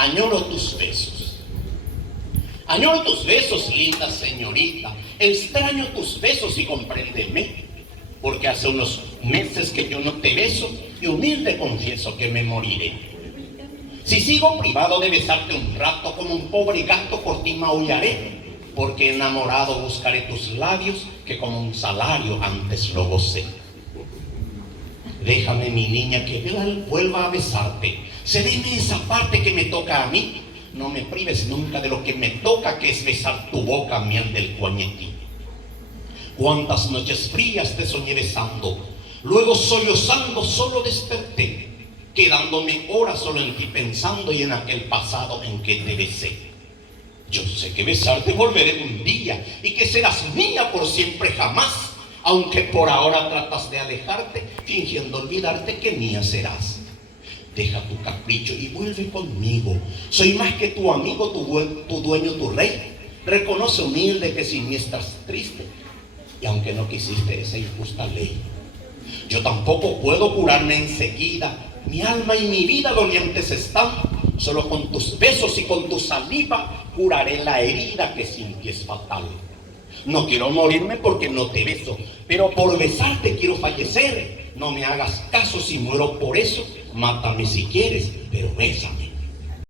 Añoro tus besos. Añoro tus besos, linda señorita. Extraño tus besos y compréndeme, porque hace unos meses que yo no te beso y humilde confieso que me moriré. Si sigo privado de besarte un rato, como un pobre gato por ti maullaré, porque enamorado buscaré tus labios, que como un salario antes lo gocé. Déjame, mi niña, que vuelva a besarte. Cédeme esa parte que me toca a mí. No me prives nunca de lo que me toca, que es besar tu boca, miel del cuañetí. Cuántas noches frías te soñé besando, luego sollozando solo desperté, quedándome horas solo en ti pensando y en aquel pasado en que te besé. Yo sé que besarte volveré un día y que serás mía por siempre jamás, aunque por ahora tratas de alejarte, fingiendo olvidarte que mía serás. Deja tu capricho y vuelve conmigo. Soy más que tu amigo, tu dueño, tu rey. Reconoce humilde que sin mí estás triste, y aunque no quisiste esa injusta ley. Yo tampoco puedo curarme enseguida. Mi alma y mi vida dolientes están. Solo con tus besos y con tu saliva curaré la herida que sin ti es fatal. No quiero morirme porque no te beso, pero por besarte quiero fallecer. No me hagas caso si muero por eso. Mátame si quieres, pero bésame.